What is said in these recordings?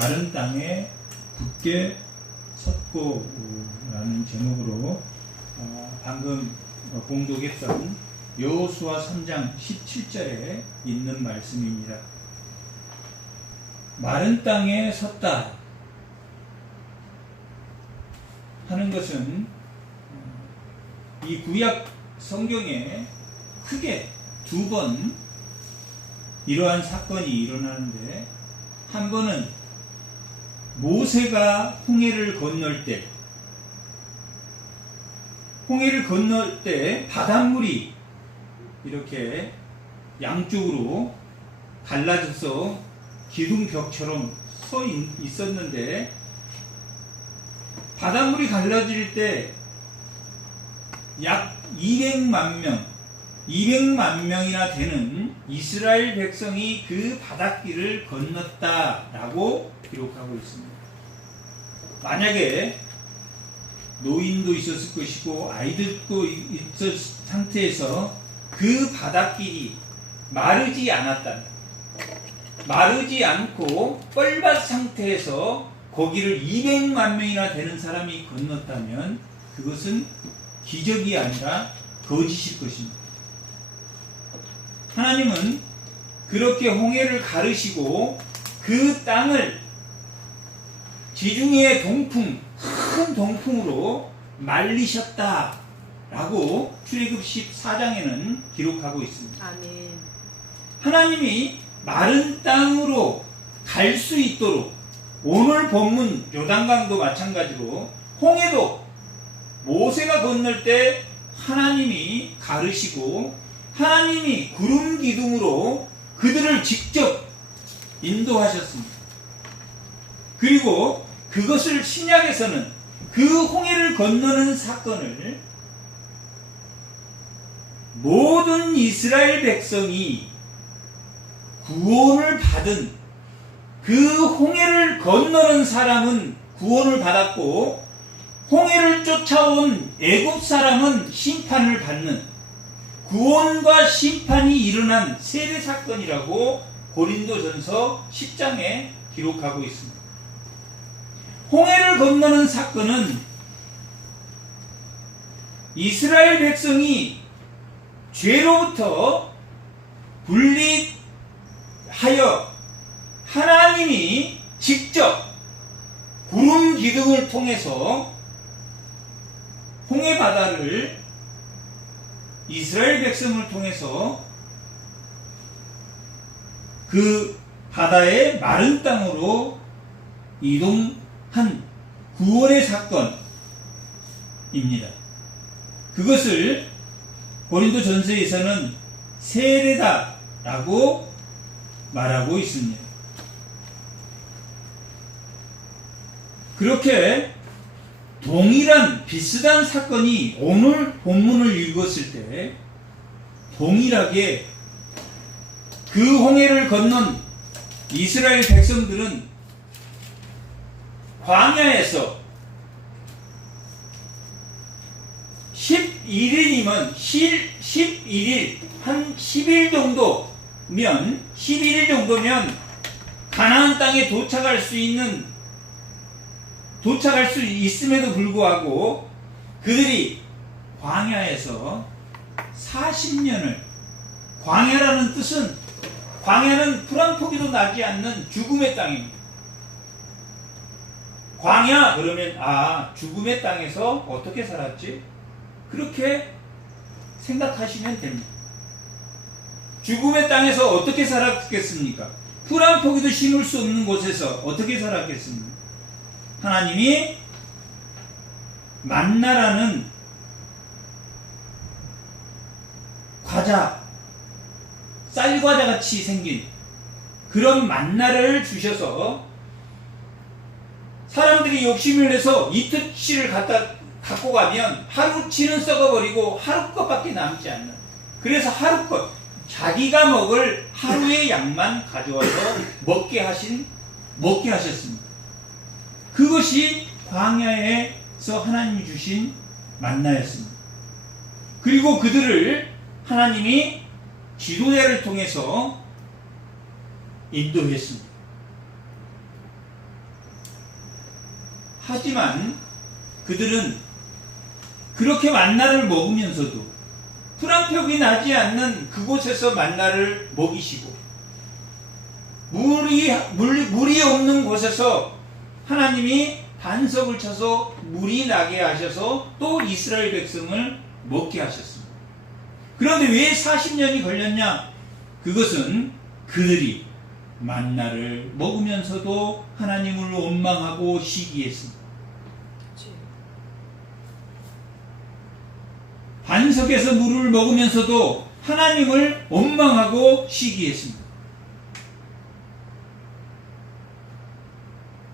마른 땅에 굳게 섰고라는 제목으로 방금 봉독했던 여호수아 3장 17절에 있는 말씀입니다. 마른 땅에 섰다 하는 것은 이 구약 성경에 크게 두 번 이러한 사건이 일어나는데, 한 번은 모세가 홍해를 건널 때 바닷물이 이렇게 양쪽으로 갈라져서 기둥벽처럼 서 있었는데, 바닷물이 갈라질 때 약 200만 명이나 되는 이스라엘 백성이 그 바닷길을 건넜다라고 기록하고 있습니다. 만약에 노인도 있었을 것이고 아이들도 있었을 상태에서 그 바닷길이 마르지 않고 뻘밭 상태에서 거기를 200만 명이나 되는 사람이 건넜다면 그것은 기적이 아니라 거짓일 것입니다. 하나님은 그렇게 홍해를 가르시고 그 땅을 지중해 큰 동풍으로 말리셨다라고 출애굽 14장에는 기록하고 있습니다. 아멘. 하나님이 마른 땅으로 갈 수 있도록, 오늘 본문 요단강도 마찬가지로 홍해도 모세가 건널 때 하나님이 가르시고 하나님이 구름 기둥으로 그들을 직접 인도하셨습니다. 그리고 그것을 신약에서는 그 홍해를 건너는 사건을 모든 이스라엘 백성이 구원을 받은, 그 홍해를 건너는 사람은 구원을 받았고 홍해를 쫓아온 애굽 사람은 심판을 받는, 구원과 심판이 일어난 세례 사건이라고 고린도전서 10장에 기록하고 있습니다. 홍해를 건너는 사건은 이스라엘 백성이 죄로부터 분리하여 하나님이 직접 구름 기둥을 통해서 홍해 바다를 이스라엘 백성을 통해서 그 바다의 마른 땅으로 이동한 구원의 사건입니다. 그것을 고린도전서에서는 세례다라고 말하고 있습니다. 그렇게 동일한 비슷한 사건이 오늘 본문을 읽었을 때 동일하게 그 홍해를 건넌 이스라엘 백성들은 광야에서 11일이면 11일, 한 10일 정도면 가나안 땅에 도착할 수 있음에도 불구하고 그들이 광야에서 40년을, 광야라는 뜻은, 광야는 풀 한 포기도 나지 않는 죽음의 땅입니다. 광야 그러면 죽음의 땅에서 어떻게 살았지? 그렇게 생각하시면 됩니다. 죽음의 땅에서 어떻게 살았겠습니까? 풀 한 포기도 심을 수 없는 곳에서 어떻게 살았겠습니까? 하나님이 만나라는 과자, 쌀과자 같이 생긴 그런 만나를 주셔서 사람들이 욕심을 내서 이틀치를 갖고 가면 하루치는 썩어버리고 하루 것밖에 남지 않는, 그래서 하루 것, 자기가 먹을 하루의 양만 가져와서 먹게 하셨습니다. 그것이 광야에서 하나님이 주신 만나였습니다. 그리고 그들을 하나님이 지도자를 통해서 인도했습니다. 하지만 그들은 그렇게 만나를 먹으면서도 풀한표기 나지 않는 그곳에서 만나를 먹이시고 물이 없는 곳에서 하나님이 반석을 쳐서 물이 나게 하셔서 또 이스라엘 백성을 먹게 하셨습니다. 그런데 왜 40년이 걸렸냐? 그것은 그들이 만나를 먹으면서도 하나님을 원망하고 시기했습니다. 반석에서 물을 먹으면서도 하나님을 원망하고 시기했습니다.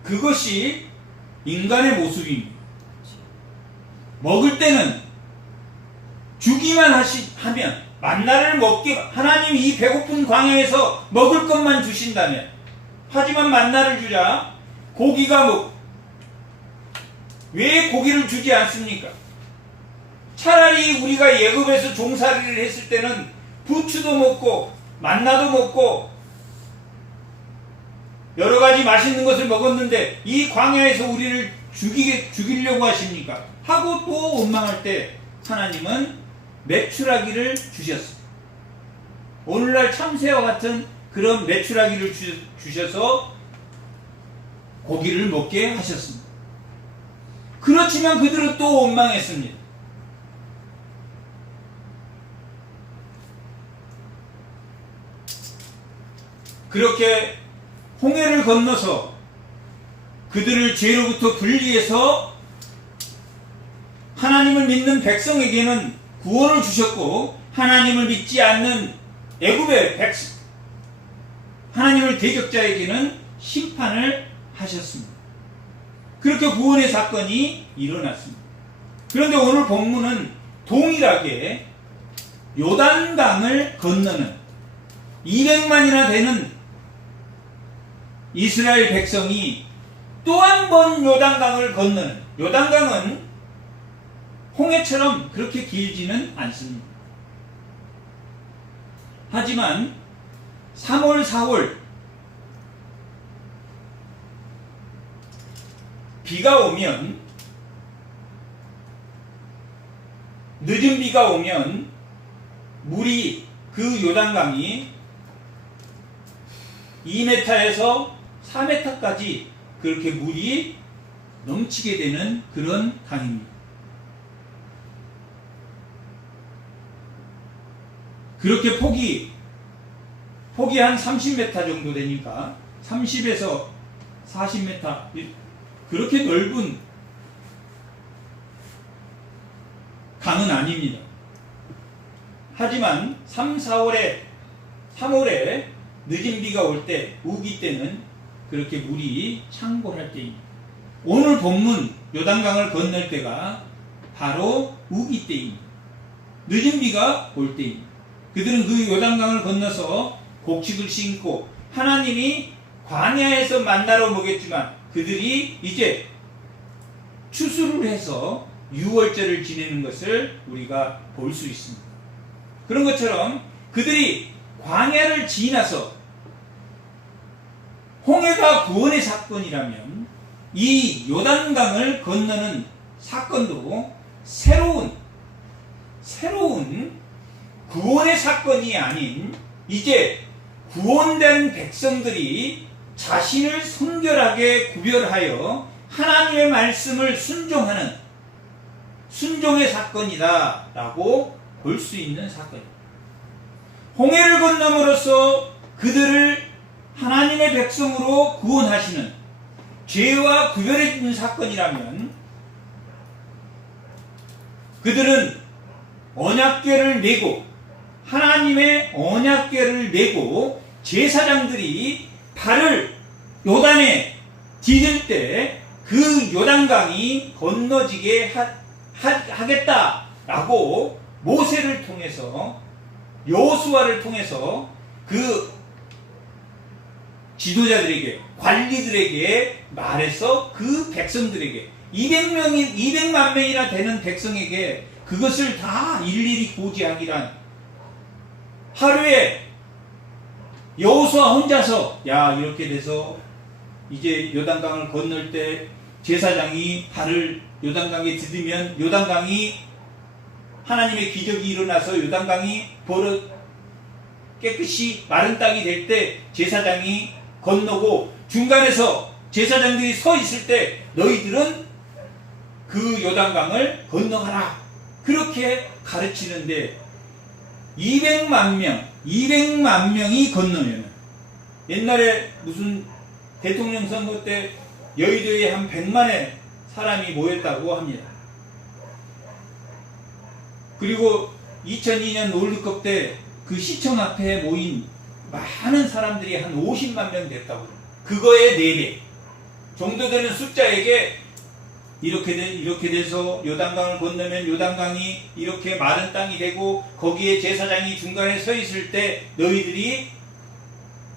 그것이 인간의 모습입니다. 먹을 때는 주기만 하면 만나를 먹게 하나님이 이 배고픈 광야에서 먹을 것만 주신다면, 하지만 만나를 주자 고기가 왜 고기를 주지 않습니까? 차라리 우리가 애굽에서 종살이를 했을 때는 부추도 먹고 만나도 먹고 여러 가지 맛있는 것을 먹었는데 이 광야에서 우리를 죽이려고 하십니까? 하고 또 원망할 때 하나님은 메추라기를 주셨습니다. 오늘날 참새와 같은 그런 메추라기를 주셔서 고기를 먹게 하셨습니다. 그렇지만 그들은 또 원망했습니다. 그렇게 홍해를 건너서 그들을 죄로부터 분리해서 하나님을 믿는 백성에게는 구원을 주셨고, 하나님을 믿지 않는 애굽의 백성, 하나님을 대적자에게는 심판을 하셨습니다. 그렇게 구원의 사건이 일어났습니다. 그런데 오늘 본문은 동일하게 요단강을 건너는 200만이나 되는 이스라엘 백성이 또 한 번 요단강을 건너는, 요단강은 홍해처럼 그렇게 길지는 않습니다. 하지만 3월, 4월 비가 오면, 늦은 비가 오면 물이, 그 요단강이 2m에서 4m까지 그렇게 물이 넘치게 되는 그런 강입니다. 그렇게 폭이 한 30m 정도 되니까 30에서 40m, 그렇게 넓은 강은 아닙니다. 하지만 3월에 늦은 비가 올 때, 우기 때는 그렇게 물이 창궐할 때입니다. 오늘 본문 요단강을 건널 때가 바로 우기 때입니다. 늦은 비가 올 때입니다. 그들은 그 요단강을 건너서 곡식을 심고 하나님이 광야에서 만나러 먹였지만 그들이 이제 추수를 해서 유월절을 지내는 것을 우리가 볼 수 있습니다. 그런 것처럼 그들이 광야를 지나서 홍해가 구원의 사건이라면 이 요단강을 건너는 사건도 새로운 구원의 사건이 아닌, 이제 구원된 백성들이 자신을 성결하게 구별하여 하나님의 말씀을 순종하는 순종의 사건이다 라고 볼 수 있는 사건입니다. 홍해를 건너므로써 그들을 하나님의 백성으로 구원하시는, 죄와 구별해 주는 사건이라면 그들은 언약궤를 메고, 하나님의 언약궤를 메고 제사장들이 발을 요단에 디딜 때 그 요단강이 건너지게 하겠다라고 모세를 통해서, 여호수아를 통해서 그 지도자들에게, 관리들에게 말해서 그 백성들에게, 200만 명이나 되는 백성에게 그것을 다 일일이 고지하기란, 하루에 여호수아 혼자서 야, 이렇게 돼서 이제 요단강을 건널 때 제사장이 발을 요단강에 디디면 요단강이 하나님의 기적이 일어나서 요단강이 깨끗이 마른 땅이 될 때 제사장이 건너고 중간에서 제사장들이 서 있을 때 너희들은 그 요단강을 건너가라. 그렇게 가르치는데 200만 명이 건너면 옛날에 무슨 대통령 선거 때 여의도에 한 100만의 사람이 모였다고 합니다. 그리고 2002년 월드컵 때 그 시청 앞에 모인 많은 사람들이 한 50만 명 됐다고. 그거의 4배 정도 되는 숫자에게 이렇게 돼서 요단강을 건너면 요단강이 이렇게 마른 땅이 되고 거기에 제사장이 중간에 서 있을 때 너희들이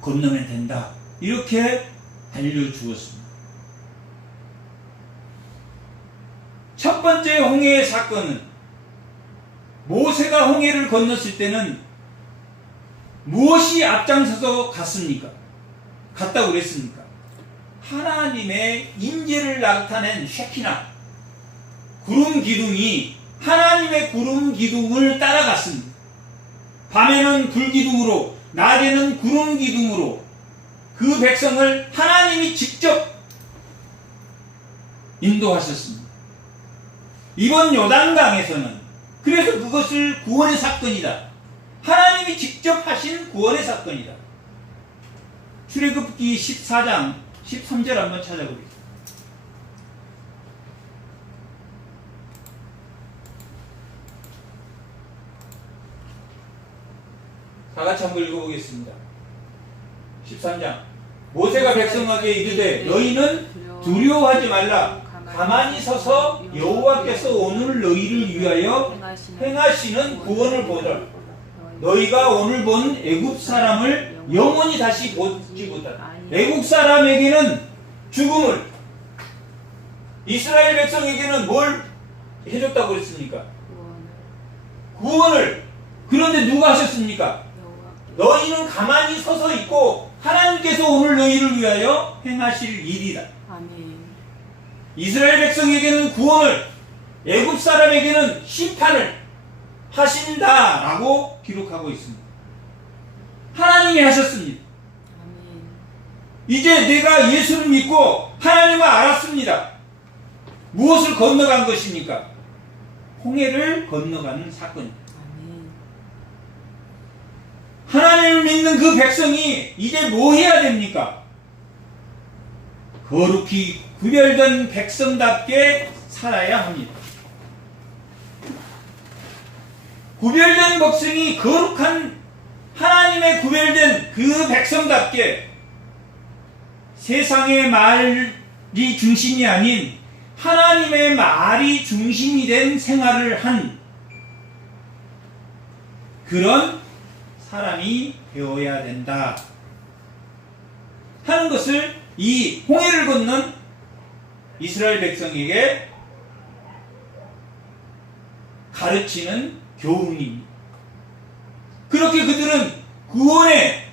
건너면 된다. 이렇게 알려주었습니다. 첫 번째 홍해의 사건은 모세가 홍해를 건넜을 때는 무엇이 앞장서서 갔다고 그랬습니까? 하나님의 임재를 나타낸 쉐키나 구름 기둥이 하나님의 구름 기둥을 따라갔습니다. 밤에는 불 기둥으로 낮에는 구름 기둥으로 그 백성을 하나님이 직접 인도하셨습니다. 이번 요단강에서는 그래서 그것을 구원의 사건이다. 하나님이 직접 하신 구원의 사건이다. 출애굽기 14장 13절 한번 찾아보겠습니다. 다 같이 한번 읽어보겠습니다. 13장 모세가 백성에게 이르되 너희는 두려워하지 말라. 가만히 서서 여호와께서 오늘 너희를 위하여 행하시는 구원을 보라. 너희가 오늘 본 애굽 사람을 영원히 다시 보지 못하라. 애국 사람에게는 죽음을, 이스라엘 백성에게는 뭘 해줬다고 그랬습니까? 구원을. 그런데 누가 하셨습니까? 너희는 가만히 서서 있고 하나님께서 오늘 너희를 위하여 행하실 일이다. 이스라엘 백성에게는 구원을, 애국 사람에게는 심판을 하신다라고 기록하고 있습니다. 하나님이 하셨습니다. 이제 내가 예수를 믿고 하나님을 알았습니다. 무엇을 건너간 것입니까? 홍해를 건너가는 사건입니다. 하나님을 믿는 그 백성이 이제 뭐 해야 됩니까? 거룩히 구별된 백성답게 살아야 합니다. 구별된 백성이 거룩한 하나님의 구별된 그 백성답게 세상의 말이 중심이 아닌 하나님의 말이 중심이 된 생활을 한 그런 사람이 되어야 된다 하는 것을 이 홍해를 건넌 이스라엘 백성에게 가르치는 교훈입니다. 그렇게 그들은 구원의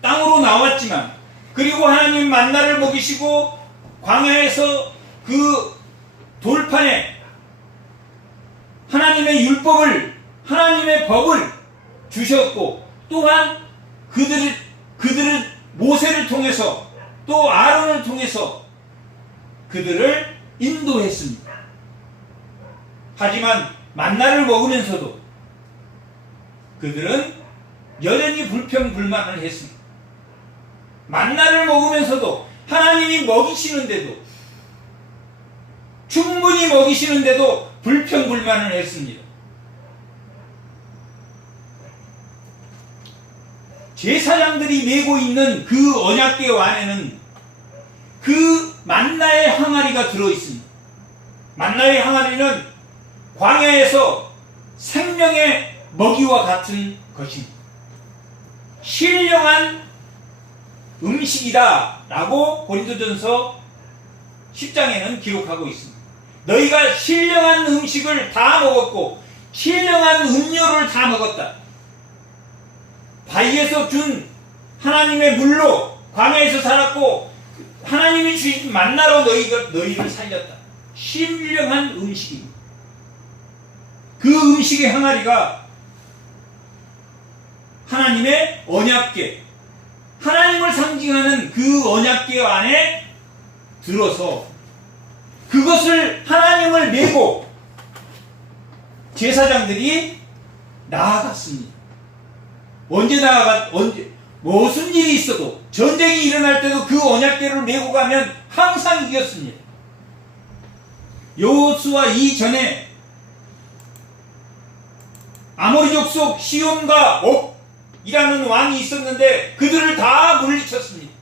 땅으로 나왔지만, 그리고 하나님 만나를 먹이시고 광야에서 그 돌판에 하나님의 율법을, 하나님의 법을 주셨고, 또한 그들을 모세를 통해서 또 아론을 통해서 그들을 인도했습니다. 하지만 만나를 먹으면서도 그들은 여전히 불평불만을 했습니다. 만나를 먹으면서도 하나님이 먹이시는데도, 충분히 먹이시는데도 불평불만을 했습니다. 제사장들이 메고 있는 그 언약궤 안에는 그 만나의 항아리가 들어있습니다. 만나의 항아리는 광야에서 생명의 먹이와 같은 것입니다. 신령한 음식이다 라고 고린도전서 10장에는 기록하고 있습니다. 너희가 신령한 음식을 다 먹었고 신령한 음료를 다 먹었다. 바위에서 준 하나님의 물로 광야에서 살았고 하나님이 주신 만나로 너희를 살렸다. 신령한 음식입니다. 그 음식의 항아리가 하나님의 언약궤, 하나님을 상징하는 그 언약궤 안에 들어서 그것을 하나님을 메고 제사장들이 나아갔습니다. 언제 무슨 일이 있어도 전쟁이 일어날 때도 그 언약궤를 메고 가면 항상 이겼습니다. 여호수아 이전에 아모리 족속 시온과 옥이라는 왕이 있었는데 그들을 다 물리쳤습니다.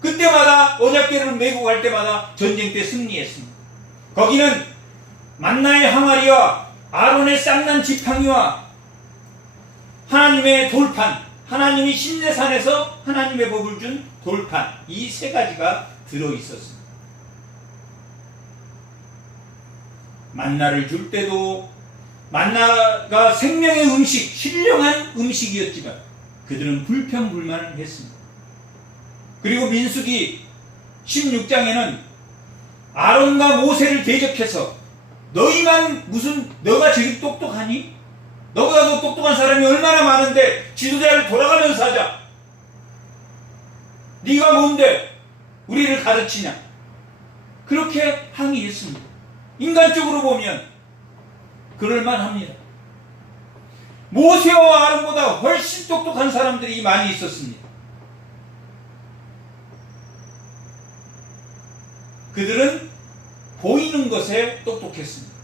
그때마다 언약궤를 메고 갈 때마다 전쟁 때 승리했습니다. 거기는 만나의 항아리와 아론의 쌍난 지팡이와 하나님의 돌판, 하나님이 신내산에서 하나님의 법을 준 돌판, 이 세 가지가 들어있었습니다. 만나를 줄 때도 만나가 생명의 음식, 신령한 음식이었지만 그들은 불평불만을 했습니다. 그리고 민수기 16장에는 아론과 모세를 대적해서 너가 저기 똑똑하니? 너보다 더 똑똑한 사람이 얼마나 많은데 지도자를 돌아가면서 하자. 네가 뭔데 우리를 가르치냐? 그렇게 항의했습니다. 인간적으로 보면 그럴만합니다. 모세와 아론보다 훨씬 똑똑한 사람들이 많이 있었습니다. 그들은 보이는 것에 똑똑했습니다.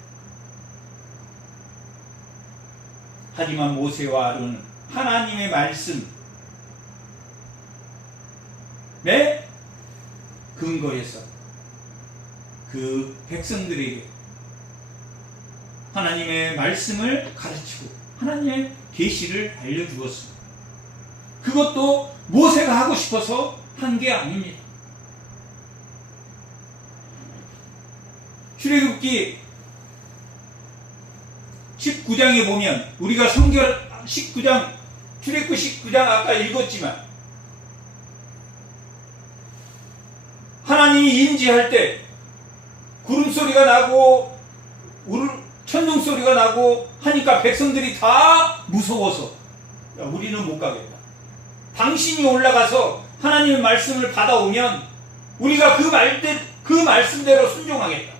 하지만 모세와 아론은 하나님의 말씀에 근거해서 그 백성들에게 하나님의 말씀을 가르치고 하나님의 계시를 알려주었습니다. 그것도 모세가 하고 싶어서 한 게 아닙니다. 출애굽기 19장에 보면 우리가 출애굽기 19장 아까 읽었지만 하나님이 임재할 때 구름 소리가 나고 천둥 소리가 나고 하니까 백성들이 다 무서워서 야, 우리는 못 가겠다. 당신이 올라가서 하나님의 말씀을 받아오면 우리가 그 말씀대로 순종하겠다.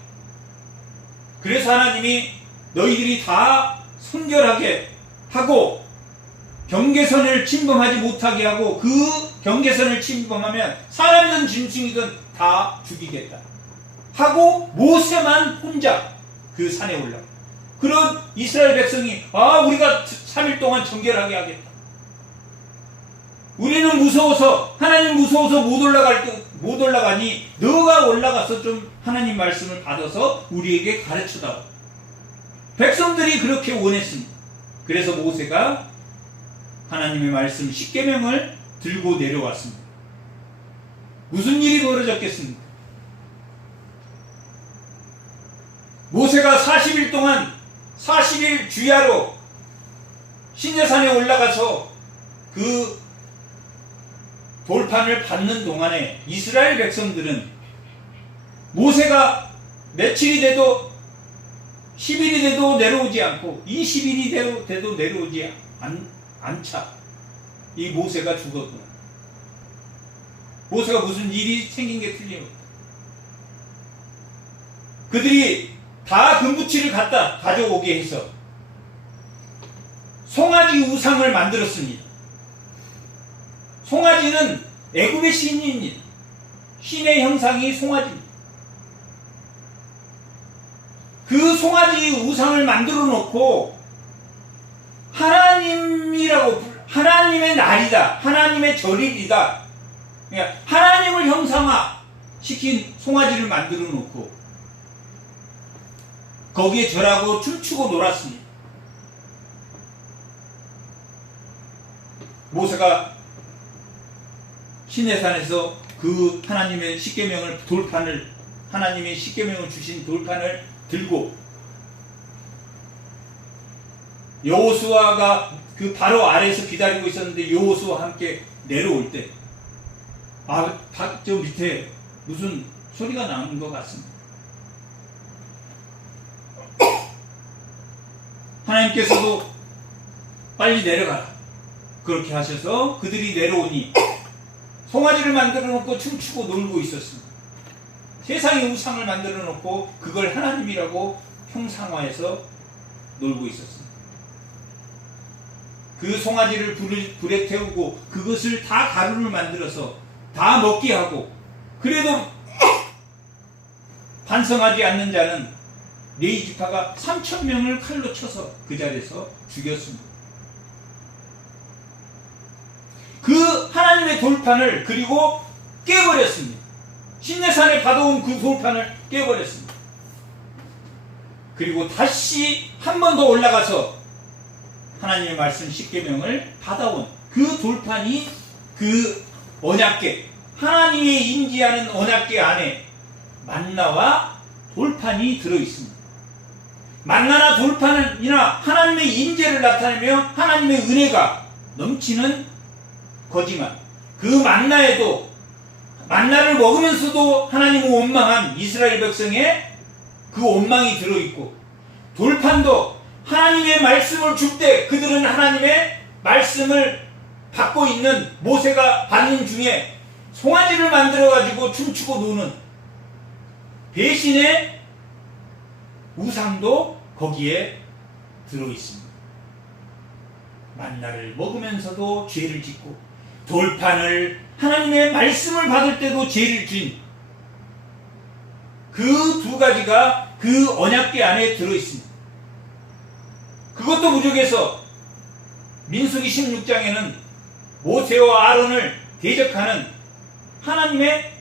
그래서 하나님이 너희들이 다 순결하게 하고 경계선을 침범하지 못하게 하고 그 경계선을 침범하면 사람이든 짐승이든 다 죽이겠다 하고 모세만 혼자 그 산에 올라가. 그런 이스라엘 백성이 우리가 3일 동안 정결하게 하겠다. 우리는 무서워서 하나님 무서워서 못 올라가니 너가 올라가서 좀 하나님 말씀을 받아서 우리에게 가르쳐다오. 백성들이 그렇게 원했습니다. 그래서 모세가 하나님의 말씀 10계명을 들고 내려왔습니다. 무슨 일이 벌어졌겠습니까? 모세가 40일 동안 40일 주야로 시내산에 올라가서 그 돌판을 받는 동안에 이스라엘 백성들은 모세가 며칠이 돼도 10일이 돼도 내려오지 않고 20일이 돼도 내려오지 않자. 이 모세가 죽었구나. 모세가 무슨 일이 생긴 게 틀림없다. 그들이 다 금붙이를 갖다 가져오게 해서 송아지 우상을 만들었습니다. 송아지는 애굽의 신입니다. 신의 형상이 송아지입니다. 그 송아지 우상을 만들어 놓고 하나님의 날이다. 하나님의 절일이다. 그러니까 하나님을 형상화시킨 송아지를 만들어 놓고 거기에 절하고 춤추고 놀았습니다. 모세가 시내산에서 그 하나님의 십계명을 하나님의 십계명을 주신 돌판을 들고 여호수아가 그 바로 아래에서 기다리고 있었는데 여호수아와 함께 내려올 때 저 밑에 무슨 소리가 나는 것 같습니다. 하나님께서도 빨리 내려가라 그렇게 하셔서 그들이 내려오니 송아지를 만들어 놓고 춤추고 놀고 있었습니다. 세상의 우상을 만들어 놓고 그걸 하나님이라고 형상화해서 놀고 있었습니다. 그 송아지를 불에 태우고 그것을 다 가루를 만들어서 다 먹게 하고, 그래도 반성하지 않는 자는 레위 지파가 3,000명을 칼로 쳐서 그 자리에서 죽였습니다. 그 하나님의 돌판을 그리고 깨버렸습니다. 시내산에 받아온 그 돌판을 깨버렸습니다. 그리고 다시 한 번 더 올라가서 하나님의 말씀 십계명을 받아온 그 돌판이 그 언약궤, 하나님의 임재하는 언약궤 안에 만나와 돌판이 들어있습니다. 만나나 돌판이나 하나님의 임재를 나타내며 하나님의 은혜가 넘치는 거지만, 그 만나에도 만나를 먹으면서도 하나님을 원망한 이스라엘 백성의 그 원망이 들어있고, 돌판도 하나님의 말씀을 줄 때 그들은 하나님의 말씀을 받고 있는 모세가 받는 중에 송아지를 만들어가지고 춤추고 노는 배신의 우상도 거기에 들어있습니다. 만나를 먹으면서도 죄를 짓고, 돌판을 하나님의 말씀을 받을 때도 죄를 진 그 두 가지가 그 언약궤 안에 들어있습니다. 그것도 부족해서 민수기 16장에는 모세와 아론을 대적하는 하나님의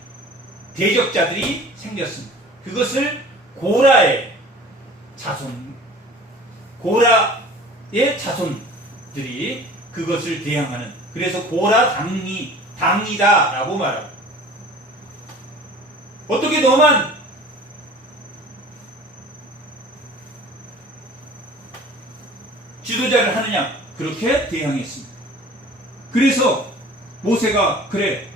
대적자들이 생겼습니다. 그것을 고라의 자손들이 그것을 대항하는, 그래서 고라 당이다라고 말하고, 어떻게 너만 지도자를 하느냐, 그렇게 대항했습니다. 그래서 모세가 그래,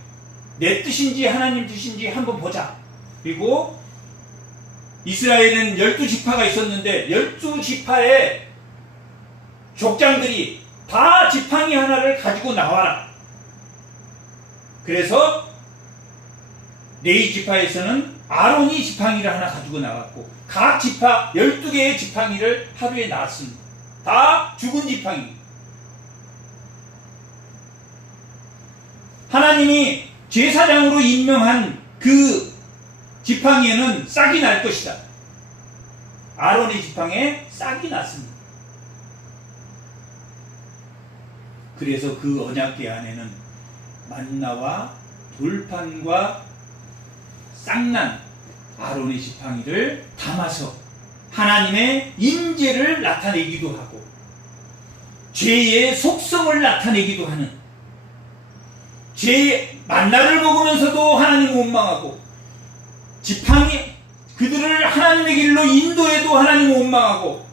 내 뜻인지 하나님 뜻인지 한번 보자. 그리고 이스라엘은 12지파가 있었는데 12지파의 족장들이 다 지팡이 하나를 가지고 나와라. 그래서 레위 지파에서는 아론이 지팡이를 하나 가지고 나왔고, 각 지파 12개의 지팡이를 하루에 놨습니다. 다 죽은 지팡이. 하나님이 제사장으로 임명한 그 지팡이에는 싹이 날 것이다. 아론의 지팡이에 싹이 났습니다. 그래서 그 언약궤 안에는 만나와 돌판과 싹난 아론의 지팡이를 담아서 하나님의 임재를 나타내기도 하고, 죄의 속성을 나타내기도 하는, 죄의 만나를 먹으면서도 하나님을 원망하고, 지팡이 그들을 하나님의 길로 인도해도 하나님을 원망하고,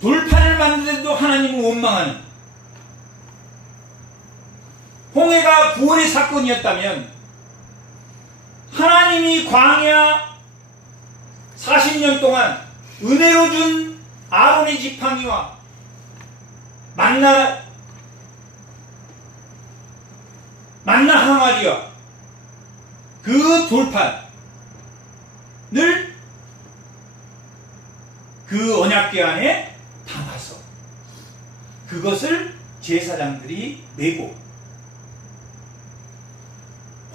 돌판을 만드는데도 하나님을 원망하는, 홍해가 구원의 사건이었다면 하나님이 광야 40년 동안 은혜로 준 아론의 지팡이와 만나 항아리와 그 돌판을 그 언약궤 안에 담아서 그것을 제사장들이 메고,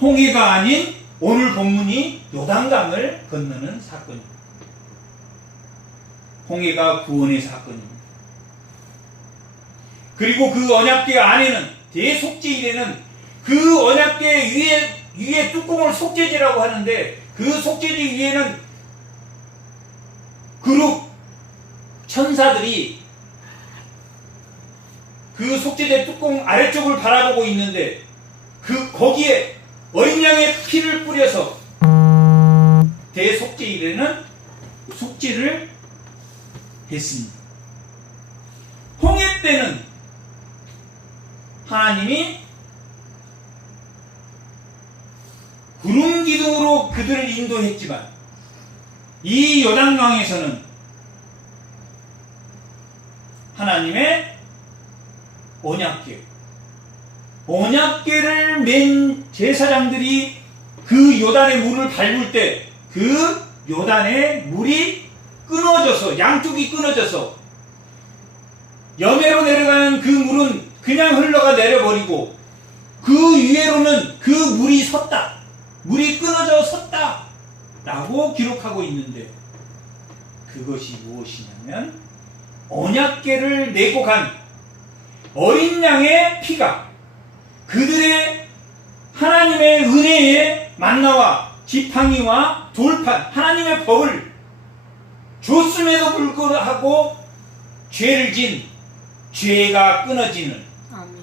홍해가 아닌 오늘 본문이 요단강을 건너는 사건입니다. 홍해가 구원의 사건입니다. 그리고 그 언약궤 안에는, 대속죄일에는 그 언약궤 위에 뚜껑을 속죄제라고 하는데, 그 속죄제 위에는 그룹 천사들이 그 속죄제 뚜껑 아래쪽을 바라보고 있는데, 거기에 어린 양의 피를 뿌려서 대속죄일에는 속죄를 했습니다. 홍해 때는 하나님이 구름 기둥으로 그들을 인도했지만 이 요단강에서는 하나님의 언약궤를 맨 제사장들이 그 요단의 물을 밟을 때 그 요단의 물이 끊어져서, 양쪽이 끊어져서 여매로 내려가는 그 물은 그냥 흘러가 내려버리고 그 위에로는 그 물이 섰다, 물이 끊어져 섰다 라고 기록하고 있는데, 그것이 무엇이냐면 언약궤를 메고 간 어린 양의 피가 그들의 하나님의 은혜의 만나와 지팡이와 돌판, 하나님의 법을 줬음에도 불구하고 죄를 진 죄가 끊어지는, 아멘.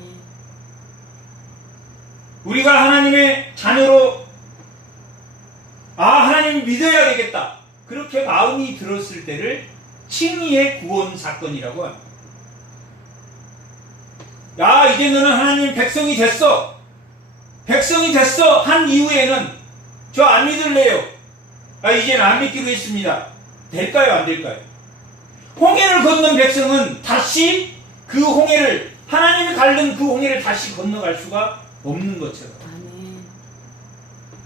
우리가 하나님의 자녀로 하나님 믿어야 되겠다 그렇게 마음이 들었을 때를 칭의의 구원 사건이라고 합니다. 이제 너는 하나님 백성이 됐어 한 이후에는 저 안 믿을래요, 이제는 안 믿기로 했습니다. 될까요, 안 될까요? 홍해를 건넌 백성은 다시 그 홍해를, 하나님이 가른 그 홍해를 다시 건너갈 수가 없는 것처럼,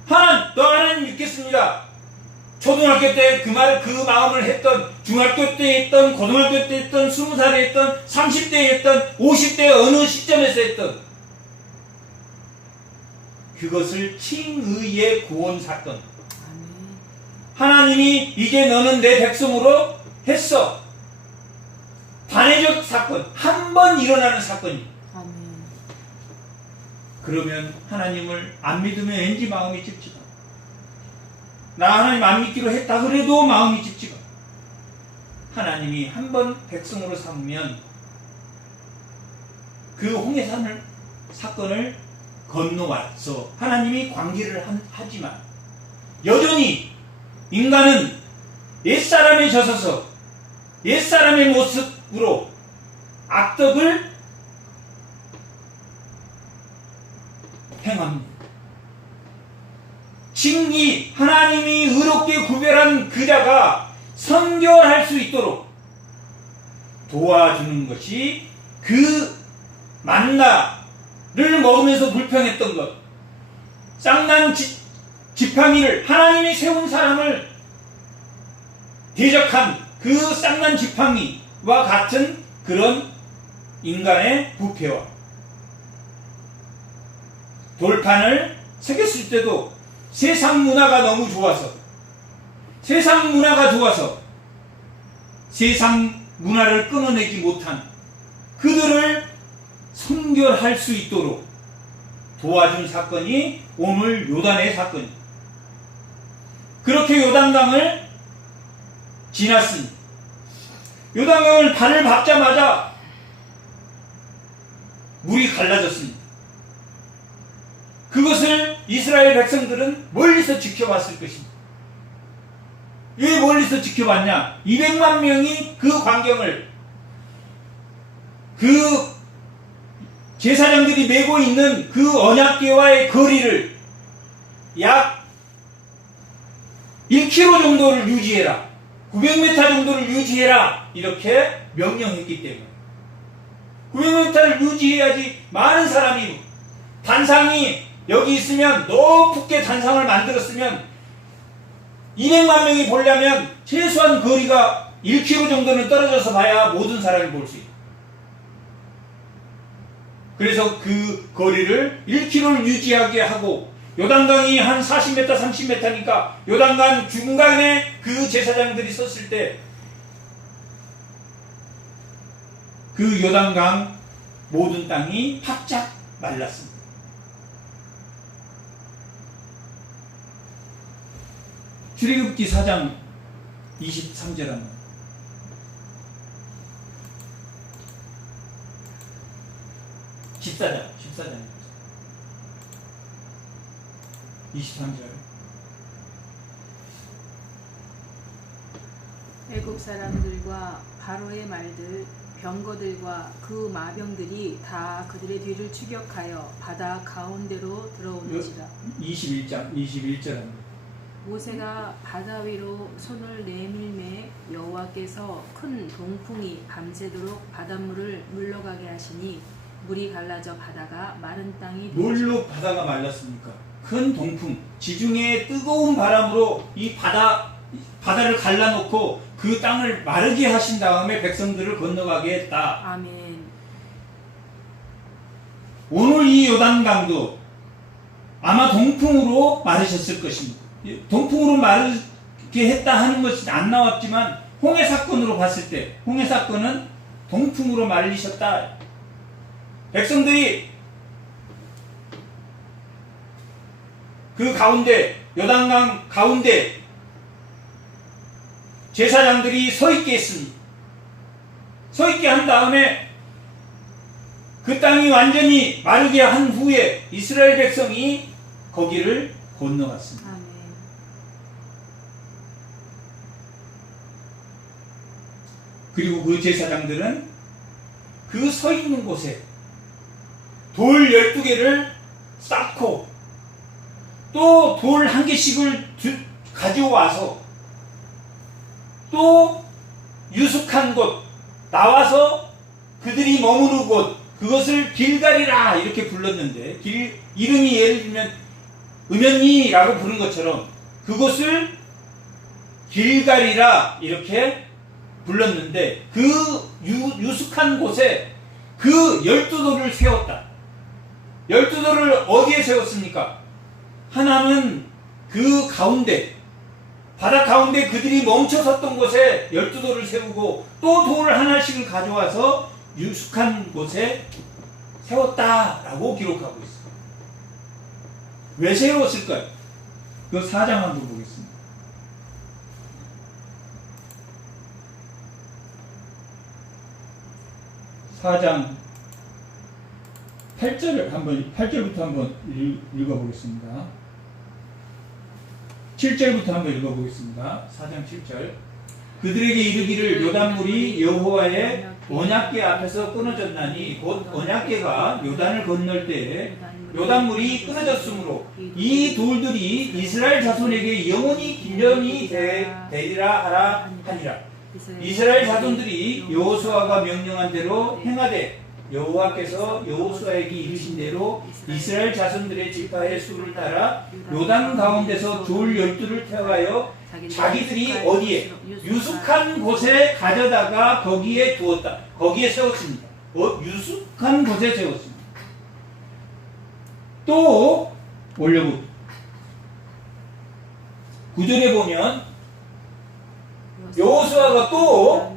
아멘. 너 하나님 믿겠습니다. 초등학교 때 그 마음을 했던, 중학교 때 했던, 고등학교 때 했던, 20살에 했던, 30대에 했던, 50대 어느 시점에서 했던, 그것을 칭의의 구원 사건, 하나님이 이제 너는 내 백성으로 했어, 단회적 사건, 한 번 일어나는 사건입니다. 아멘. 그러면 하나님을 안 믿으면 왠지 마음이 찝찝하고, 나 하나님 안 믿기로 했다 그래도 마음이 찝찝하고, 하나님이 한 번 백성으로 삼으면 그 홍해산을 사건을 건너왔어 하나님이 관계를 하지만, 여전히 인간은 옛사람에 젖어서 옛사람의 모습으로 악덕을 행합니다. 칭의, 하나님이 의롭게 구별한 그 자가 성결할 수 있도록 도와주는 것이 그 만나를 먹으면서 불평했던 것, 쌍난 지팡이를, 하나님이 세운 사람을 대적한 그 쌍난 지팡이와 같은 그런 인간의 부패와, 돌판을 새겼을 때도 세상 문화가 너무 좋아서, 세상 문화를 끊어내지 못한 그들을 성결할 수 있도록 도와준 사건이 오늘 요단의 사건입니다. 그렇게 요단강을 지났습니다. 요단강을 발을 밟자마자 물이 갈라졌습니다. 그것을 이스라엘 백성들은 멀리서 지켜봤을 것입니다. 왜 멀리서 지켜봤냐? 200만 명이 그 광경을, 그 제사장들이 메고 있는 그 언약궤와의 거리를 약 1km 정도를 유지해라, 900m 정도를 유지해라, 이렇게 명령했기 때문에 900m를 유지해야지 많은 사람이, 단상이 여기 있으면 높게 단상을 만들었으면 200만 명이 보려면 최소한 거리가 1km 정도는 떨어져서 봐야 모든 사람이 볼 수 있다. 그래서 그 거리를 1km를 유지하게 하고, 요단강이 한 40m, 30m니까 요단강 중간에 그 제사장들이 섰을 때 그 요단강 모든 땅이 바짝 말랐습니다. 출애굽기 4장 23절 한번. 십사장 23절. 애굽 사람들과 바로의 말들 병거들과 그 마병들이 다 그들의 뒤를 추격하여 바다 가운데로 들어오는지라. 21절입니다. 모세가 바다 위로 손을 내밀매 여호와께서 큰 동풍이 밤새도록 바닷물을 물러가게 하시니 물이 갈라져 바다가 마른 땅이 뭘로 바다가 말랐습니까? 큰 동풍, 지중해의 뜨거운 바람으로 이 바다를 갈라놓고 그 땅을 마르게 하신 다음에 백성들을 건너가게 했다. 아멘. 오늘 이 요단강도 아마 동풍으로 마르셨을 것입니다. 동풍으로 마르게 했다 하는 것이 안 나왔지만 홍해 사건으로 봤을 때 홍해 사건은 동풍으로 말리셨다. 백성들이 그 가운데 요단강 가운데 제사장들이 서 있게 했습니다. 서 있게 한 다음에 그 땅이 완전히 마르게 한 후에 이스라엘 백성이 거기를 건너갔습니다. 아멘. 그리고 그 제사장들은 그 서 있는 곳에 돌 12개를 쌓고 또 돌 1개씩을 가져와서 또 유숙한 곳 나와서 그들이 머무는 곳 그것을 길갈이라 이렇게 불렀는데 이름이 예를 들면 음연리라고 부른 것처럼 그곳을 길갈이라 이렇게 불렀는데 그 유숙한 곳에 그 12돌을 세웠다. 12돌을 어디에 세웠습니까? 하나는 그 가운데 바다 가운데 그들이 멈춰섰던 곳에 12돌을 세우고 또 돌 하나씩을 가져와서 유숙한 곳에 세웠다라고 기록하고 있습니다. 왜 세웠을까요? 그 4장 한번 보겠습니다. 4장 8절부터 한번 읽어보겠습니다. 7절부터 한번 읽어보겠습니다. 4장 7절. 그들에게 이르기를 요단물이 여호와의 언약궤 앞에서 끊어졌나니 곧 언약궤가 요단을 건널 때에 요단물이 끊어졌으므로 이 돌들이 이스라엘 자손에게 영원히 기념이 되리라 하라 하니라. 이스라엘 자손들이 여호수아가 명령한 대로 행하되 여호와께서 여호수아에게 이르신 대로 이스라엘 자손들의 지파의 수를 따라 요단 가운데서 돌 12를 태워하여 자기들이 어디에 유숙한 곳에 가져다가 거기에 두었다. 거기에 세웠습니다. 유숙한 곳에 세웠습니다. 또 올려봅니다. 9절에 보면 여호수아가 또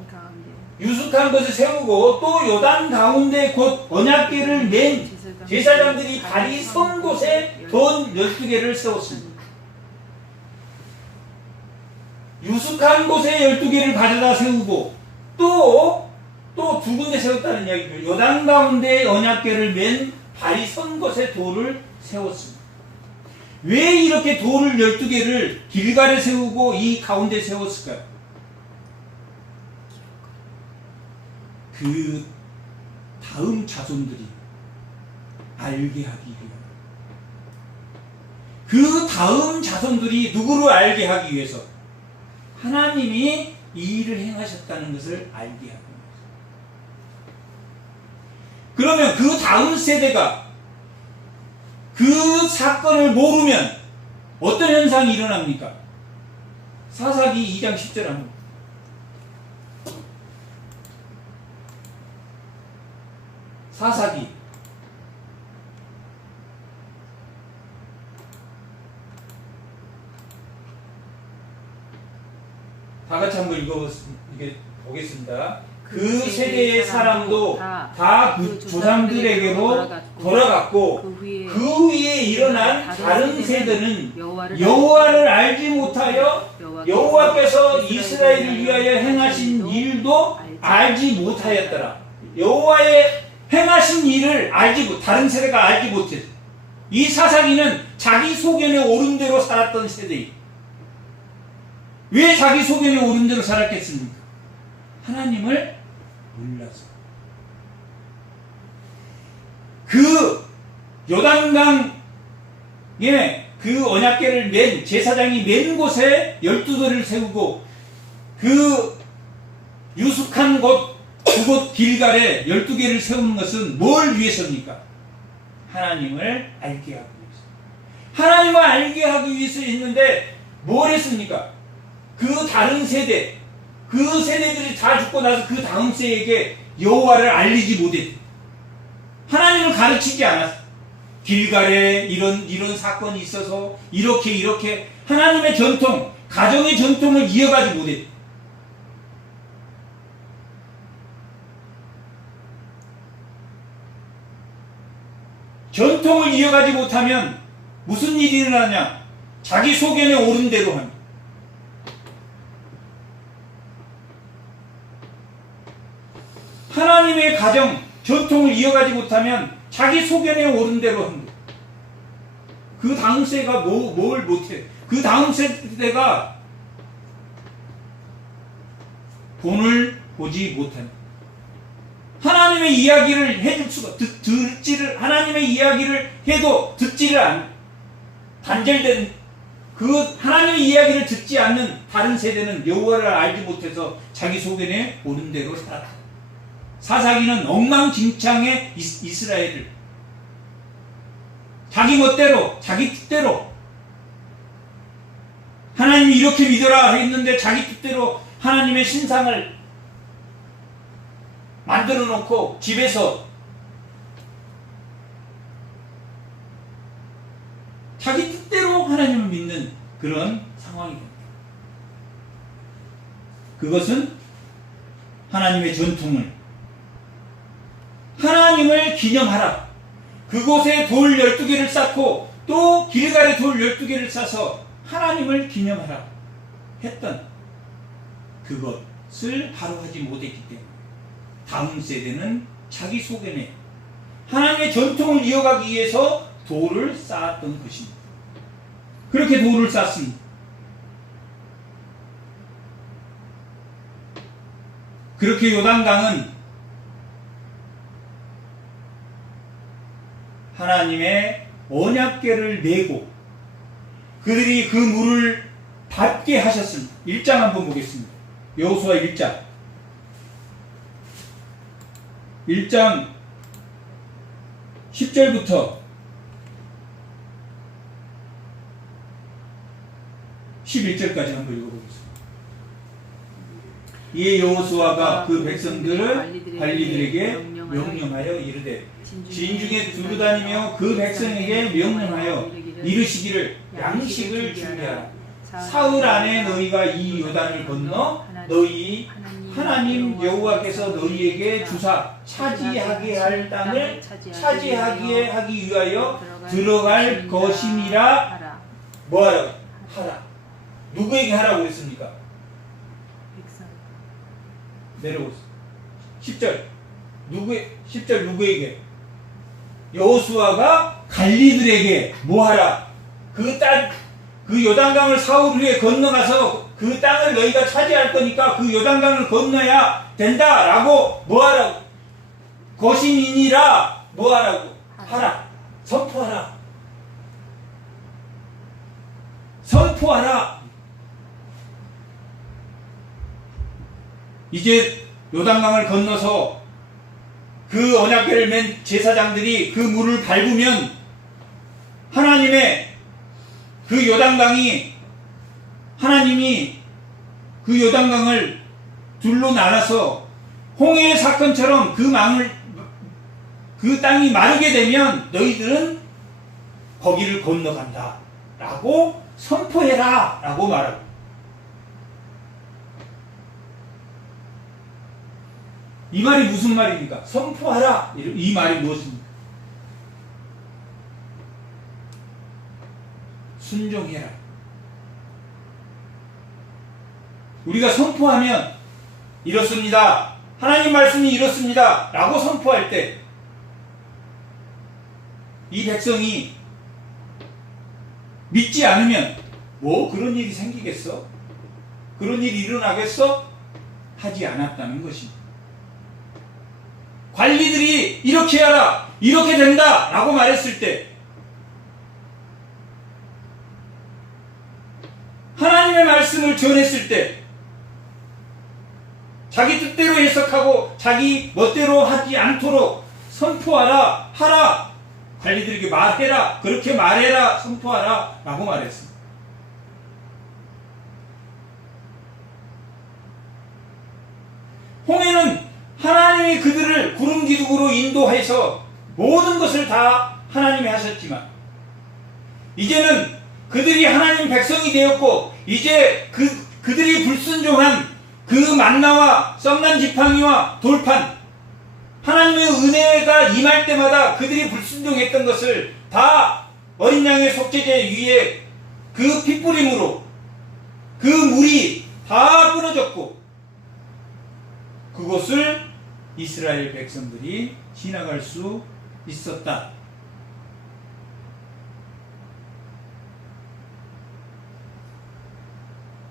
유숙한 곳에 세우고 또 요단 가운데 곧 언약궤를 맨 제사장들이 발이 선 곳에 돈 12개를 세웠습니다. 유숙한 곳에 12개를 가져다 세우고 또 두 군데 세웠다는 이야기죠. 요단 가운데 언약궤를 맨 발이 선 곳에 돌을 세웠습니다. 왜 이렇게 돌을 12개를 길갈에 세우고 이 가운데 세웠을까요? 그 다음 자손들이 알게 하기 위해 그 다음 자손들이 누구를 알게 하기 위해서 하나님이 이 일을 행하셨다는 것을 알게 하기 위해서. 그러면 그 다음 세대가 그 사건을 모르면 어떤 현상이 일어납니까? 사사기 2장 10절 한번. 사사기 다 같이 한번 읽어보겠습니다. 그 세대의 사람도 다 그 조상들에게로 돌아갔고 그 위에 일어난 다른 세대는 여호와를 알지 못하여 여호와께서 이스라엘을 위하여 행하신 일도 알지 못하였더라. 여호와의 행하신 일을 다른 세대가 알지 못했어요. 이 사사기는 자기 소견에 옳은 대로 살았던 세대예요. 왜 자기 소견에 옳은 대로 살았겠습니까? 하나님을 몰라서. 그 요단강에 그 언약궤를 맨 제사장이 맨 곳에 12돌을 세우고 그 유숙한 곳 그곳 길갈에 12개를 세우는 것은 뭘 위해서입니까? 하나님을 알게 하기 위해서. 하나님을 알게 하기 위해서 했는데 뭘 했습니까? 그 다른 세대, 그 세대들이 다 죽고 나서 그 다음 세에게 여호와를 알리지 못했대. 하나님을 가르치지 않았어. 길갈에 이런 사건이 있어서 이렇게 하나님의 전통, 가정의 전통을 이어가지 못했대. 전통을 이어가지 못하면 무슨 일이 일어나냐? 자기 소견에 오른 대로 합니다. 하나님의 가정, 전통을 이어가지 못하면 자기 소견에 오른 대로 합니다. 그 다음 세대가 뭘 못해? 그 다음 세대가 본을 보지 못합니다. 하나님의 이야기를 해줄 수가 하나님의 이야기를 해도 듣지를 않는 단절된 그 하나님의 이야기를 듣지 않는 다른 세대는 여호와를 알지 못해서 자기 소견에 오른 대로 살았다. 사사기는 엉망진창의 이스라엘을 자기 멋대로 자기 뜻대로 하나님이 이렇게 믿어라 했는데 자기 뜻대로 하나님의 신상을 만들어 놓고 집에서 자기 뜻대로 하나님을 믿는 그런 상황이 됩니다. 그것은 하나님의 전통을 하나님을 기념하라. 그곳에 돌 12개를 쌓고 또 길갈에 돌 12개를 쌓아서 하나님을 기념하라 했던 그것을 바로 하지 못했기 때문에 다음 세대는 자기 소견에 하나님의 전통을 이어가기 위해서 돌을 쌓았던 것입니다. 그렇게 돌을 쌓습니다. 그렇게 요단강은 하나님의 언약궤를 메고 그들이 그 물을 밟게 하셨습니다. 1장 한번 보겠습니다. 여호수아 1장 10절부터 11절까지 한번 읽어보겠습니다. 이에 여호수아가 그 백성들을 관리들에게 명령하여 이르되 진중에 두루 다니며 그 백성에게 명령하여 이르시기를 양식을 준비하라. 사흘 안에 너희가 이 요단을 건너 너희 하나님 여호와께서 너희에게 주사 차지하게 할 땅을 차지하게 하기 위하여 들어갈 것임이라. 뭐하라? 하라. 누구에게 하라고 했습니까? 내려오세요. 10절. 10절 누구에게? 여호수아가 관리들에게 뭐하라? 그 요단강을 사흘 후에 건너가서 그 땅을 너희가 차지할 거니까 그 요단강을 건너야 된다라고 뭐하라고? 거신이니라 뭐하라고? 하라. 선포하라. 선포하라. 이제 요단강을 건너서 그 언약궤를 맨 제사장들이 그 물을 밟으면 하나님의 그 요단강이 하나님이 그 요단강을 둘로 나눠서 홍해의 사건처럼 그 땅이 마르게 되면 너희들은 거기를 건너간다 라고 선포해라 라고 말하고 이 말이 무슨 말입니까? 선포하라. 이 말이 무엇입니까? 순종해라. 우리가 선포하면 이렇습니다. 하나님 말씀이 이렇습니다. 라고 선포할 때 이 백성이 믿지 않으면 뭐 그런 일이 생기겠어? 그런 일이 일어나겠어? 하지 않았다는 것입니다. 관리들이 이렇게 하라. 이렇게 된다 라고 말했을 때 하나님의 말씀을 전했을 때 자기 뜻대로 해석하고 자기 멋대로 하지 않도록 선포하라, 하라, 관리들에게 말해라, 그렇게 말해라, 선포하라 라고 말했습니다. 홍해는 하나님이 그들을 구름 기둥으로 인도해서 모든 것을 다 하나님이 하셨지만 이제는 그들이 하나님 백성이 되었고 이제 그들이 불순종한 그 만나와 썩난 지팡이와 돌판 하나님의 은혜가 임할 때마다 그들이 불순종했던 것을 다 어린 양의 속죄제 위에 그 핏부림으로 그 물이 다 끊어졌고 그곳을 이스라엘 백성들이 지나갈 수 있었다.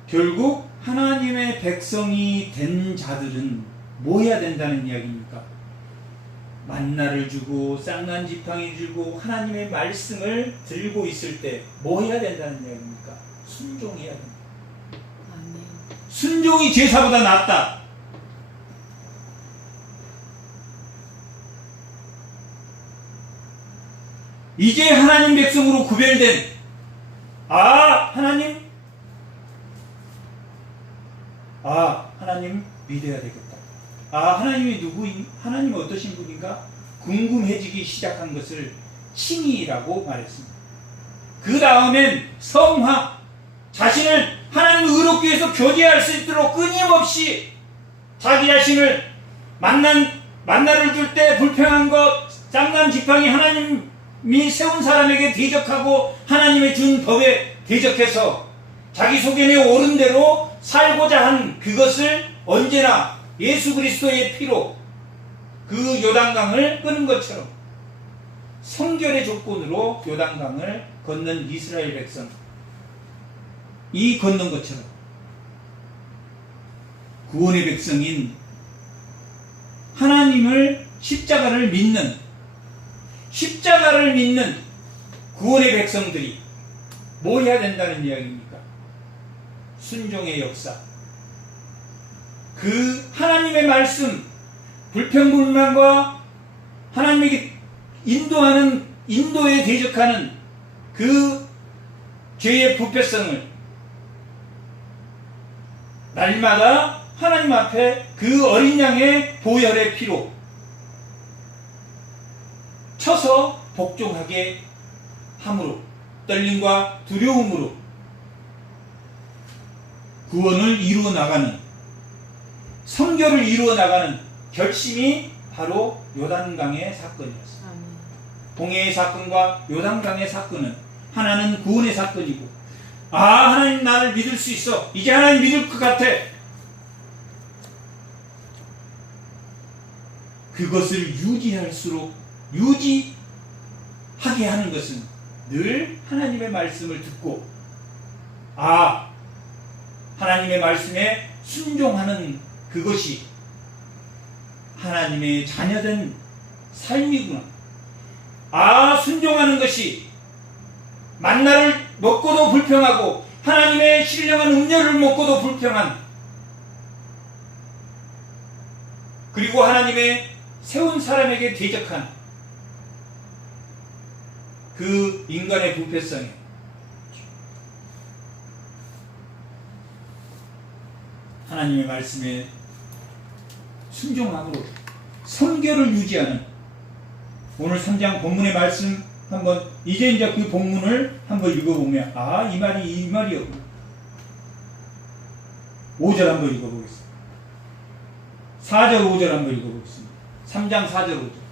결국 하나님의 백성이 된 자들은 뭐 해야 된다는 이야기입니까? 만나를 주고 쌍난 지팡이 주고 하나님의 말씀을 들고 있을 때 뭐 해야 된다는 이야기입니까? 순종해야 된다. 아멘. 순종이 제사보다 낫다. 이제 하나님 백성으로 구별된 하나님 믿어야 되겠다. 하나님이 하나님이 어떠신 분인가? 궁금해지기 시작한 것을 칭의라고 말했습니다. 그 다음엔 성화, 자신을 하나님의 의롭게 해서 교제할 수 있도록 끊임없이 자기 자신을 만나를 줄 때 불평한 것, 쌍난 지팡이 하나님이 세운 사람에게 대적하고 하나님의 준 법에 대적해서 자기 소견에 오른 대로 살고자 한 그것을 언제나 예수 그리스도의 피로 그 요단강을 끄는 것처럼 성결의 조건으로 요단강을 건넌 이스라엘 백성이 걷는 것처럼 구원의 백성인 하나님을 십자가를 믿는 구원의 백성들이 뭐 해야 된다는 이야기입니까? 순종의 역사, 그 하나님의 말씀, 불평불만과 하나님에게 인도에 대적하는 그 죄의 부패성을 날마다 하나님 앞에 그 어린 양의 보혈의 피로 쳐서 복종하게 함으로 떨림과 두려움으로 구원을 이루어 나가는, 성결을 이루어 나가는 결심이 바로 요단강의 사건이었습니다. 홍해의 사건과 요단강의 사건은 하나는 구원의 사건이고, 하나님 나를 믿을 수 있어, 이제 하나님 믿을 것 같아, 그것을 유지하게 하는 것은 늘 하나님의 말씀을 듣고 하나님의 말씀에 순종하는 그것이 하나님의 자녀된 삶이구나. 순종하는 것이 만나를 먹고도 불평하고 하나님의 신령한 음료를 먹고도 불평한, 그리고 하나님의 세운 사람에게 대적한 그 인간의 부패성에 하나님의 말씀에 순종함으로 성결을 유지하는, 오늘 3장 본문의 말씀 한번 이제 그 본문을 한번 읽어보면 이 말이었구나. 5절 한번 읽어보겠습니다. 4절 5절 한번 읽어보겠습니다. 3장 4절 5절.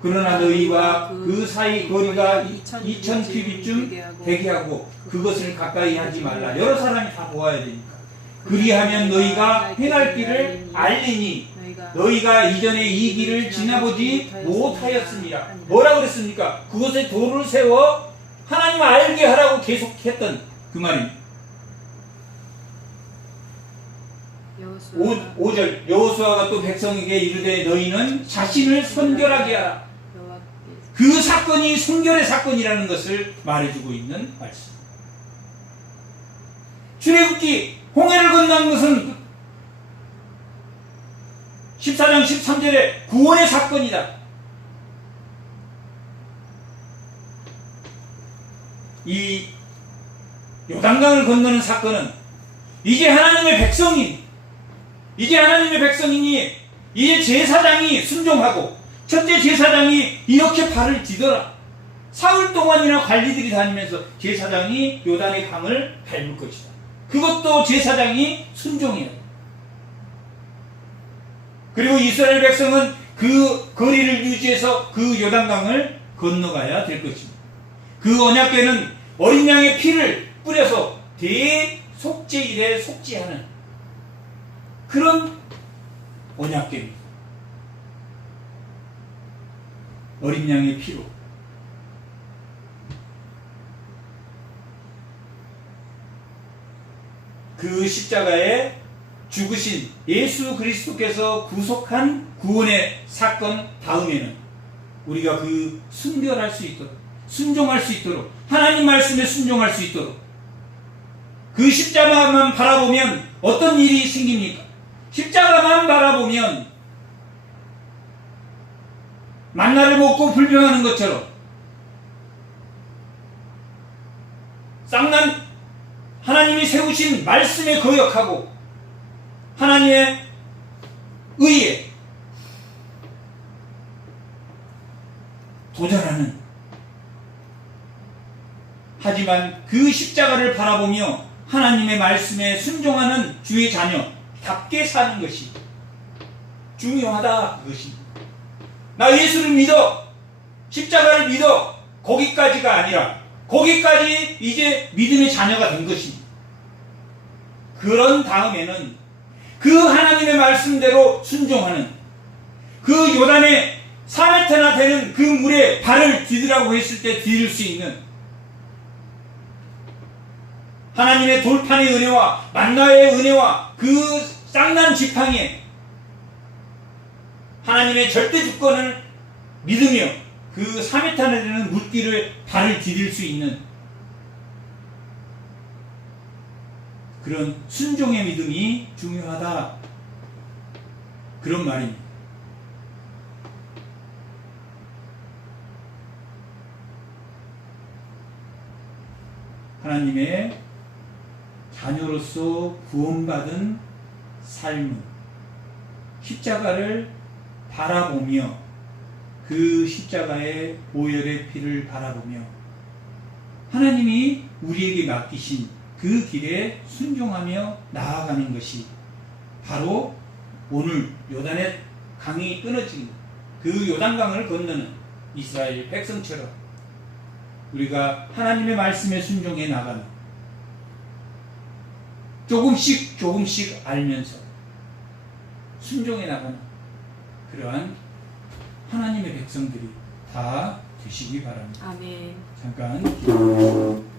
그러나 너희와 그 사이 거리가 2000규빗쯤 되게 하고 그것을 가까이 하지 말라. 여러 사람이 다 모아야 되니까. 그리하면 너희가 행할 길을 알리니 너희가 이전에 이 길을 지나보지 못하였습니다. 뭐라 그랬습니까? 그것에 돌을 세워 하나님 알게 하라고 계속했던 그 말입니다. 5절 여호수아가 또 백성에게 이르되 너희는 자신을 선결하게 하라. 그 사건이 순결의 사건이라는 것을 말해주고 있는 말씀. 출애굽기 홍해를 건넌 것은 14장 13절에 구원의 사건이다. 이 요단강을 건너는 사건은 이제 하나님의 백성이니 이제 제사장이 순종하고 첫째 제사장이 이렇게 발을 디더라. 사흘 동안이나 관리들이 다니면서 제사장이 요단의 강을 밟을 것이다. 그것도 제사장이 순종해야 돼. 그리고 이스라엘 백성은 그 거리를 유지해서 그 요단강을 건너가야 될 것입니다. 그 언약궤는 어린 양의 피를 뿌려서 대속죄일에 속죄하는 그런 언약궤입니다. 어린 양의 피로. 그 십자가에 죽으신 예수 그리스도께서 구속한 구원의 사건 다음에는 우리가 그 순결할 수 있도록, 순종할 수 있도록, 하나님 말씀에 순종할 수 있도록 그 십자가만 바라보면 어떤 일이 생깁니까? 십자가만 바라보면 만나를 먹고 불평하는 것처럼 쌍난 하나님이 세우신 말씀에 거역하고 하나님의 의에 도전하는, 하지만 그 십자가를 바라보며 하나님의 말씀에 순종하는 주의 자녀답게 사는 것이 중요하다. 그것입니다. 나 예수를 믿어, 십자가를 믿어, 거기까지가 아니라 거기까지 이제 믿음의 자녀가 된 것입니다. 그런 다음에는 그 하나님의 말씀대로 순종하는, 그 요단의 4m나 되는 그 물에 발을 디디라고 했을 때 디딜 수 있는 하나님의 돌판의 은혜와 만나의 은혜와 그 쌍난 지팡이에 하나님의 절대 주권을 믿으며 그 4m나 되는 물길을 발을 디딜 수 있는 그런 순종의 믿음이 중요하다. 그런 말입니다. 하나님의 자녀로서 구원받은 삶은 십자가를 바라보며 그 십자가의 보혈의 피를 바라보며 하나님이 우리에게 맡기신 그 길에 순종하며 나아가는 것이 바로 오늘 요단의 강이 끊어진 그 요단강을 건너는 이스라엘 백성처럼 우리가 하나님의 말씀에 순종해 나가는, 조금씩 알면서 순종해 나가는 그러한 하나님의 백성들이 다 되시기 바랍니다. 아멘. 잠깐 기도합니다.